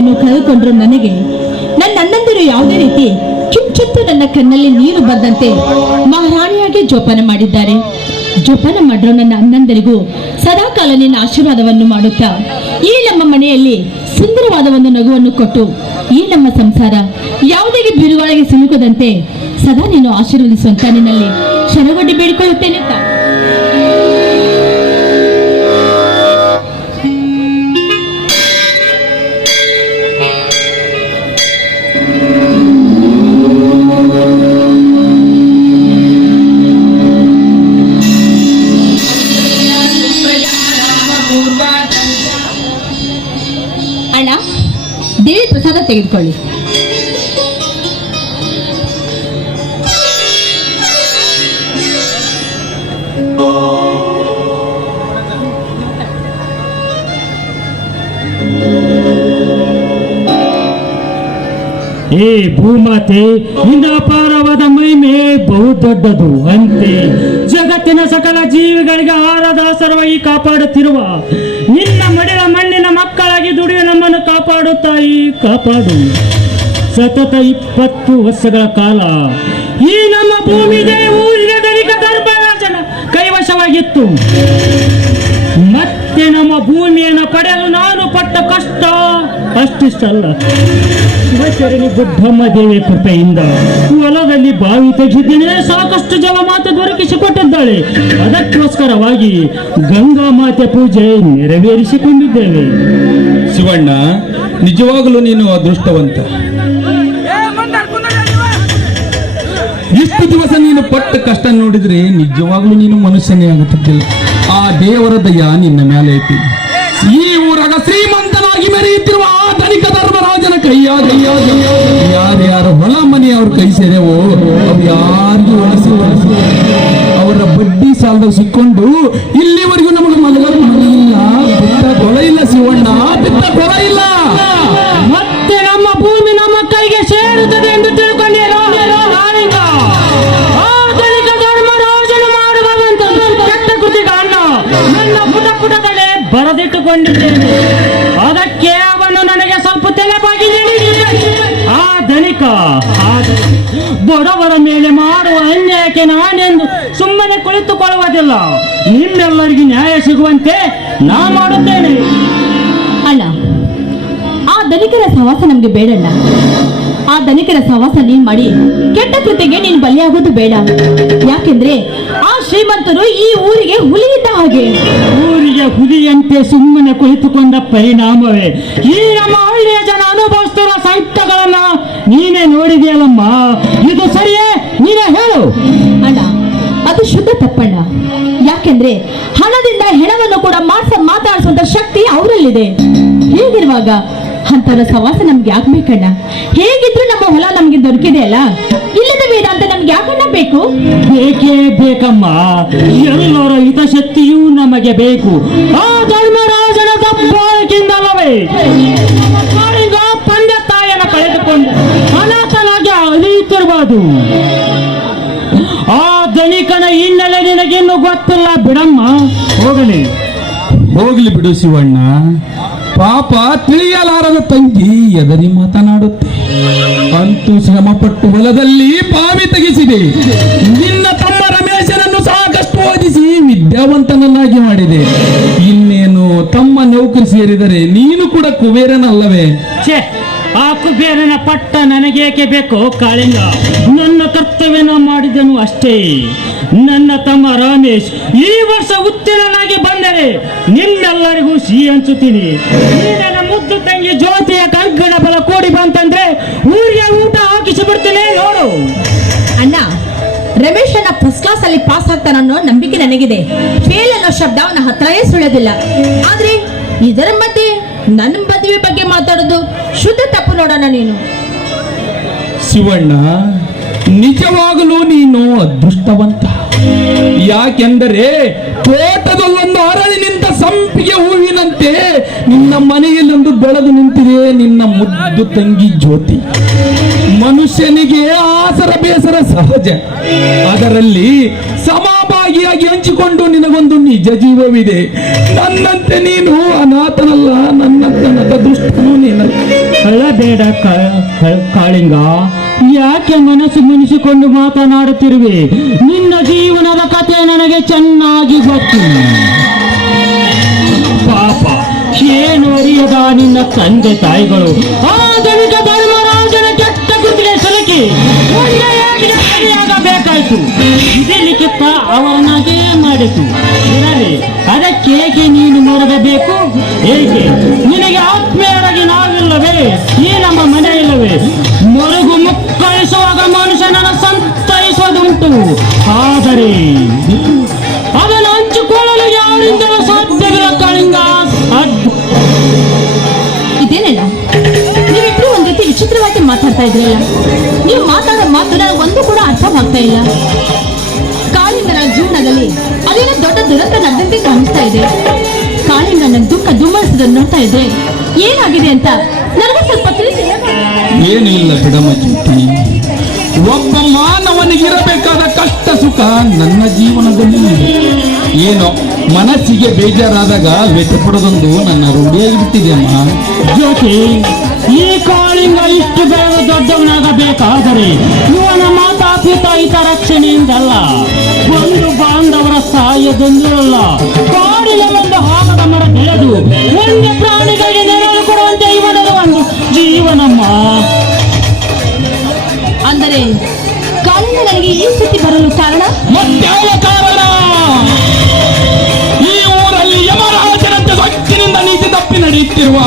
ಕಳೆದುಕೊಂಡ್ರು ನನಗೆ. ನನ್ನ ಅಣ್ಣಂದಿರು ಯಾವುದೇ ರೀತಿ ಕಿಂಚಿತ್ತು ನನ್ನ ಕಣ್ಣಲ್ಲಿ ನೀರು ಬಂದಂತೆ ಮಹಾರಾಣಿಯಾಗಿ ಜೋಪಾನ ಮಾಡಿದ್ದಾರೆ. ಜೋಪಾನ ಮಾಡಿರೋ ನನ್ನ ಅಣ್ಣಂದರಿಗೂ ಸದಾಕಾಲ ನಿನ್ನ ಆಶೀರ್ವಾದವನ್ನು ಮಾಡುತ್ತಾ, ಈ ನಮ್ಮ ಮನೆಯಲ್ಲಿ ಸುಂದರವಾದ ಒಂದು ನಗುವನ್ನು ಕೊಟ್ಟು, ಈ ನಮ್ಮ ಸಂಸಾರ ಯಾವುದೇ ಬಿರುಗಾಳಿಗೆ ಸಿಲುಕದಂತೆ ಸದಾ ನೀನು ಆಶೀರ್ವದಿಸುವಂತ ನಿನ್ನಲ್ಲಿ ಶರಗಡ್ಡಿ ಬೇಡಿಕೊಳ್ಳುತ್ತೇನೆ ಅಣ್ಣ ದೇವಿ ಪ್ರಸಾದ ತೆಗೆದುಕೊಳ್ಳಿ. ಏ ಭೂಮಾತೆ, ನಿನ್ನ ಅಪಾರವಾದ ಮಹಿಮೆ ಬಹು ದೊಡ್ಡದು. ಅಂತೆ, ಜಗತ್ತಿನ ಸಕಲ ಜೀವಿಗಳಿಗೆ ಆರಾಧಾಸರವಾಗಿ ಕಾಪಾಡುತ್ತಿರುವ ನಿನ್ನ ಕಾಪಾಡು ತಾಯಿ, ಕಾಪಾಡು. ಸತತ ಇಪ್ಪತ್ತು ವರ್ಷಗಳ ಕಾಲ ಈ ನಮ್ಮ ಭೂಮಿ ಊರಿನ ಧರ್ಮರಾಜನ ಕೈವಶವಾಗಿತ್ತು. ಮತ್ತೆ ನಮ್ಮ ಭೂಮಿಯನ್ನು ಪಡೆಯಲು ನಾನು ಪಟ್ಟ ಕಷ್ಟ ಅಷ್ಟಿಷ್ಟಲ್ಲ. ಶಿವಚರಣಿ ಬುದ್ಧಮ್ಮ ದೇವಿ ಕೃಪೆಯಿಂದ ಹೊಲದಲ್ಲಿ ಬಾವಿ ತೆಗೆದಿದ್ದೇನೆ, ಸಾಕಷ್ಟು ಜಲ ಮಾತೆ ದೊರಕಿಸಿಕೊಟ್ಟಿದ್ದಾಳೆ. ಅದಕ್ಕೋಸ್ಕರವಾಗಿ ಗಂಗಾ ಮಾತೆ ಪೂಜೆ ನೆರವೇರಿಸಿಕೊಂಡಿದ್ದೇವೆ. ಶಿವಣ್ಣ ನಿಜವಾಗಲೂ ನೀನು ಅದೃಷ್ಟವಂತ. ಇಷ್ಟು ದಿವಸ ನೀನು ಪಟ್ಟ ಕಷ್ಟ ನೋಡಿದ್ರೆ ನಿಜವಾಗ್ಲೂ ನೀನು ಮನುಷ್ಯನೇ ಆಗುತ್ತಿದ್ದಿಲ್ಲ. ಆ ದೇವರ ದಯ ನಿನ್ನ ಮೇಲೆ ಐತಿ. ಈ ಊರಾಗ ಶ್ರೀಮಂತನಾಗಿ ಮೆರೆಯುತ್ತಿರುವ ಆ ಧನಿಕ ಧರ್ಮರಾಜನ ಕೈಯ ಕೈಯ ಯಾರ್ಯಾರ ಹೊಲ ಮನೆ ಅವ್ರ ಕೈ ಸೇರೆವೋ ಅವ್ರು ಯಾರಿಗೂ ಒಳಸಿ ಅವರ ಬಡ್ಡಿ ಸಾಲದಾಗ ಸಿಕ್ಕೊಂಡು ಇಲ್ಲಿವರೆಗೂ ನಮಗೆ ಇಲ್ಲ ಬಿತ್ತ ಕೊಳ ಇಲ್ಲ ಶಿವಣ್ಣ ಬಿತ್ತ ಮತ್ತೆ ನಮ್ಮ ಭೂಮಿ ನಮ್ಮ ಕೈಗೆ ಸೇರುತ್ತದೆ ಎಂದು ತಿಳ್ಕೊಂಡೇನೋ? ಆಧುನಿಕ ಆ ಧನಿಕ ಧರ್ಮರಾಜನು ಮಾಡುವಂತ ಕೆಟ್ಟ ಕೃತಿಗಳನ್ನ ನನ್ನ ಪುಟ ಪುಟದಲ್ಲೇ ಬರೆದಿಟ್ಟುಕೊಂಡಿದ್ದೇನೆ. ಅದಕ್ಕೆ ಅವನು ನನಗೆ ಸ್ವಲ್ಪ ನೀಡಿದ್ದಾನೆ. ಆ ಧನಿಕ, ಆ ಬಡವರ ಮೇಲೆ ಮಾಡುವ ಅನ್ಯಾಯಕ್ಕೆ ನಾನೆಂದು ಸುಮ್ಮನೆ ಕುಳಿತುಕೊಳ್ಳುವುದಿಲ್ಲ. ನಿಮ್ಮೆಲ್ಲರಿಗೂ ನ್ಯಾಯ ಸಿಗುವಂತೆ ನಾ ಮಾಡುತ್ತೇನೆ. ಅಲ್ಲ ಆ ದಲಿತರ ಸಹವಾಸ ನಮ್ಗೆ ಬೇಡಲ್ಲ ಆ ದನಿಕರ ಸಹವಾಸ ನೀನ್ ಮಾಡಿ ಕೆಟ್ಟ ಕೃತಿಗೆ ನೀನ್ ಬಲಿಯಾಗೋದು ಬೇಡ. ಯಾಕೆಂದ್ರೆ ಆ ಶ್ರೀಮಂತರು ಈ ಊರಿಗೆ ಹುಲಿ ಇದ್ದ ಹಾಗೆ. ಊರಿಗೆ ಹುಲಿಯಂತೆ ಸುಮ್ಮನೆ ಕುಳಿತುಕೊಂಡ ಪರಿಣಾಮವೇ. ಈ ನಮ್ಮ ಹಳ್ಳಿಯ ಜನ ಅನುಭವಿಸ್ತಿರುವ ಸಂಕಟಗಳನ್ನ ನೀನೇ ನೋಡಿದೆಯಲ್ಲಮ್ಮ? ಇದು ಸರಿಯೇ? ನೀನೇ ಹೇಳು. ಅಣ್ಣ ಅದು ಶುದ್ಧ ತಪ್ಪಣ್ಣ. ಯಾಕೆಂದ್ರೆ ಹಣದಿಂದ ಹೆಣವನ್ನು ಕೂಡ ಮಾಡ್ಸ ಮಾತಾಡಿಸುವಂತ ಶಕ್ತಿ ಅವರಲ್ಲಿದೆ. ಹೇಗಿರುವಾಗ ಅಂತರ ಸವಾಸ ನಮ್ಗೆ ಯಾಕೆ ಬೇಕಣ್ಣ ಹೇಗಿದ್ರು ನಮ್ಮ ಹೊಲ ನಮ್ಗೆ ದೊರಕಿದೆ ಅಲ್ಲ? ಇಲ್ಲದ ವೇದಾಂತ ನಮ್ಗೆ ಯಾಕಣ್ಣ ಬೇಕು? ಬೇಕೇ ಬೇಕಮ್ಮ. ಎಲ್ಲರ ಹಿತಶಕ್ತಿಯೂ ನಮಗೆ ಬೇಕು. ಆ ಧರ್ಮರಾಜನ ದಬ್ಬಾಳಿಕೆಯಿಂದಲ್ಲವೇ ಕಳೆದುಕೊಂಡು ಅನಾಥನಾಗಿ ಅಲಿಯುತ್ತಿರಬಹುದು ಆ ಧನಿಕನ ಹಿನ್ನೆಲೆ ನಿನಗಿನ್ನು ಗೊತ್ತಿಲ್ಲ ಬಿಡಮ್ಮ. ಹೋಗಲಿ. ಹೋಗ್ಲಿ ಬಿಡು ಶಿವಣ್ಣ. ಪಾಪ ತಿಳಿಯಲಾರದ ತಂಗಿ ಎದರಿ ಮಾತನಾಡುತ್ತೆ. ಅಂತೂ ಶ್ರಮಪಟ್ಟು ಹೊಲದಲ್ಲಿ ಬಾವಿ ತೆಗೆಸಿದೆ. ನಿನ್ನ ತಮ್ಮ ರಮೇಶನನ್ನು ಸಾಕಷ್ಟು ಓದಿಸಿ ವಿದ್ಯಾವಂತನನ್ನಾಗಿ ಮಾಡಿದೆ. ಇನ್ನೇನು ತಮ್ಮ ನೌಕರಿ ಸೇರಿದರೆ ನೀನು ಕೂಡ ಕುಬೇರನಲ್ಲವೇ? ಛೇ ಆ ಕುಬೇರನ ಪಟ್ಟ ನನಗೇಕೆ ಬೇಕು ಕಾಳಿಂಗ. ನನ್ನ ಕರ್ತವ್ಯನ ಮಾಡಿದನು ಅಷ್ಟೇ. ನನ್ನ ತಮ್ಮ ರಮೇಶ್, ಈ ವರ್ಷ ಉತ್ತೀರ್ಣನಾಗಿ ಬಂದರೆ ನಿಮ್ಮೆಲ್ಲರಿಗೂ ಸಿಹಿ ಹಂಚುತ್ತೀನಿ. ಈ ನನ್ನ ಮುದ್ದು ತಂಗಿ ಜ್ಯೋತಿಯ ಕಂಕಣ ಬಲ ಕೂಡಿ ಬಂತಂದ್ರೆ ಊರಿಗೆ ಊಟ ಹಾಕಿಸಿ ಬಿಡ್ತೀನಿ ನೋಡು. ಅಣ್ಣ ರಮೇಶ್ ಅಣ್ಣ ಫಸ್ಟ್ ಕ್ಲಾಸ್ ಅಲ್ಲಿ ಪಾಸ್ ಆಗ್ತಾನ ಅನ್ನೋ ನಂಬಿಕೆ ನನಗಿದೆ. ಫೇಲ್ ಅನ್ನೋ ಶಬ್ದ ಅವನ ಹತ್ರವೇ ಸುಳ್ಳೋದಿಲ್ಲ ಆದ್ರೆ ಇದರ ಮಧ್ಯೆ ನನ್ನ ಮದುವೆ ಬಗ್ಗೆ ಮಾತಾಡೋದು ಶುದ್ಧ ತಪ್ಪು ನೋಡೋಣ ನೀನು. ಶಿವಣ್ಣ, ನಿಜವಾಗಲೂ ನೀನು ಅದೃಷ್ಟವಂತ. ಯಾಕೆಂದರೆ ತೋಟದಲ್ಲೊಂದು ಅರಳಿ ನಿಂತ ಸಂಪಿಗೆ ಹೂವಿನಂತೆ ನಿನ್ನ ಮನೆಯಲ್ಲೊಂದು ಬೆಳೆದು ನಿಂತಿದೆ ನಿನ್ನ ಮುದ್ದು ತಂಗಿ ಜ್ಯೋತಿ. ಮನುಷ್ಯನಿಗೆ ಆಸರ ಬೇಸರ ಸಹಜ. ಅದರಲ್ಲಿ ಭಾಗಿಯಾಗಿ ಹಂಚಿಕೊಂಡು ನಿನಗೊಂದು ನಿಜ ಜೀವವಿದೆ. ನನ್ನಂತೆ ನೀನು ಅನಾಥನಲ್ಲ, ನನ್ನಂತೆ ದುಷ್ಟನು ನೀನು. ಅಳಬೇಡ ಕಾಳಿಂಗ. ಯಾಕೆ ಮನಸ್ಸು ಮುನಿಸಿಕೊಂಡು ಮಾತನಾಡುತ್ತಿರುವೆ? ನಿನ್ನ ಜೀವನದ ಕಥೆ ನನಗೆ ಚೆನ್ನಾಗಿ ಗೊತ್ತು. ಪಾಪ, ಏನು ಅರಿಯದ ನಿನ್ನ ತಂದೆ ತಾಯಿಗಳು? ಆಧುನಿಕ ಧರ್ಮರಾಜನ ಕೆಟ್ಟ ಕೃತಿಗೆ ಸಿಲುಕಿ. ಒಂದೇ ಏಟಿಗೆ ಬಲಿಯಾಗಬೇಕಾಯ್ತು ಇದೇ ಲಿಖಿತ ಅವರನ್ನಾಗೇ ಮಾಡಿತು. ಇರಲಿ ಹೇಗೆ ನೀನು ಮರಗಬೇಕು ಹೇಗೆ? ನಿನಗೆ ಆತ್ಮೀಯರಾಗಿ ನಾವಿಲ್ಲವೇ? ಈ ನಮ್ಮ ಮನೆ ಇಲ್ಲವೇ? ಮರುಗು ಮುಕ್ಕಳಿಸುವಾಗ ಮನುಷ್ಯನನ್ನು ಸಂತೈಸುವುದುಂಟು. ಆದರೆ ಮಾತಾಡ್ತಾ ಇದ್ರಲ್ಲ? ನೀವು ಮಾತಾಡೋ ಮಾತು ಒಂದು ಕೂಡ ಅರ್ಥವಾಗ್ತಾ ಇಲ್ಲ. ಕಾಳಿಂಗನ ಜೀವನದಲ್ಲಿ ಅದೇನೋ ದೊಡ್ಡ ದುರಂತ ನಡೆದಂತೆ ಕಾಣಿಸ್ತಾ ಇದೆ. ಕಾಳಿಂಗನ ದುಃಖ ದುಮ್ಮಳಿಸೋದನ್ನ ನೋಡ್ತಾ ಇದ್ರೆ ಏನಾಗಿದೆ ಅಂತ ನನಗೆ ಸ್ವಲ್ಪ ತಿಳಿಸಿ. ಏನಿಲ್ಲ ಬಿಡಮ್ಮ ಒಬ್ಬ ಮಾನವನಿಗಿರಬೇಕಾದ ಕಷ್ಟ ಸುಖ ನನ್ನ ಜೀವನದಲ್ಲಿ? ಇದೆ. ಏನೋ ಮನಸ್ಸಿಗೆ ಬೇಜಾರಾದಾಗ ವ್ಯಥಪಡೋದೊಂದು ನನ್ನ ರೂಢಿಯಾಗಿಬಿಟ್ಟಿದೆ ಅಮ್ಮ ಜ್ಯೋತಿ ಈ ಕಾಳಿಂಗ ಇಷ್ಟು ಬೇಗ ದೊಡ್ಡವನಾಗಬೇಕಾದರೆ ಇವನ ಮಾತಾಪಿತ ಹಿತ ರಕ್ಷಣೆಯಿಂದಲ್ಲ. ಒಂದು ಬಾಂಧವರ ಸಹಾಯದೊಂದಿರಲ್ಲ. ಕಾಡಿನ ಒಂದು ಹಾಗದ ಮರ ಬೆಳೆದು ಒಂದು ಪ್ರಾಣಿಗಳಿಗೆ ನೆರವು ಕೊಡುವಂತೆ ಇವನ ಒಂದು ಜೀವನಮ್ಮ. ಅಂದರೆ ಕಾಳಿಂಗ ನನಗೆ ಈ ಸ್ಥಿತಿ ಕಾರಣ ಮತ್ಯಾವ ಕಾರಣ. ಈ ಊರಲ್ಲಿ ಯಮರಾಜನಂತೆ ಸಕ್ಕಿನಿಂದ ನೀತಿ ತಪ್ಪಿ ನಡೆಯುತ್ತಿರುವ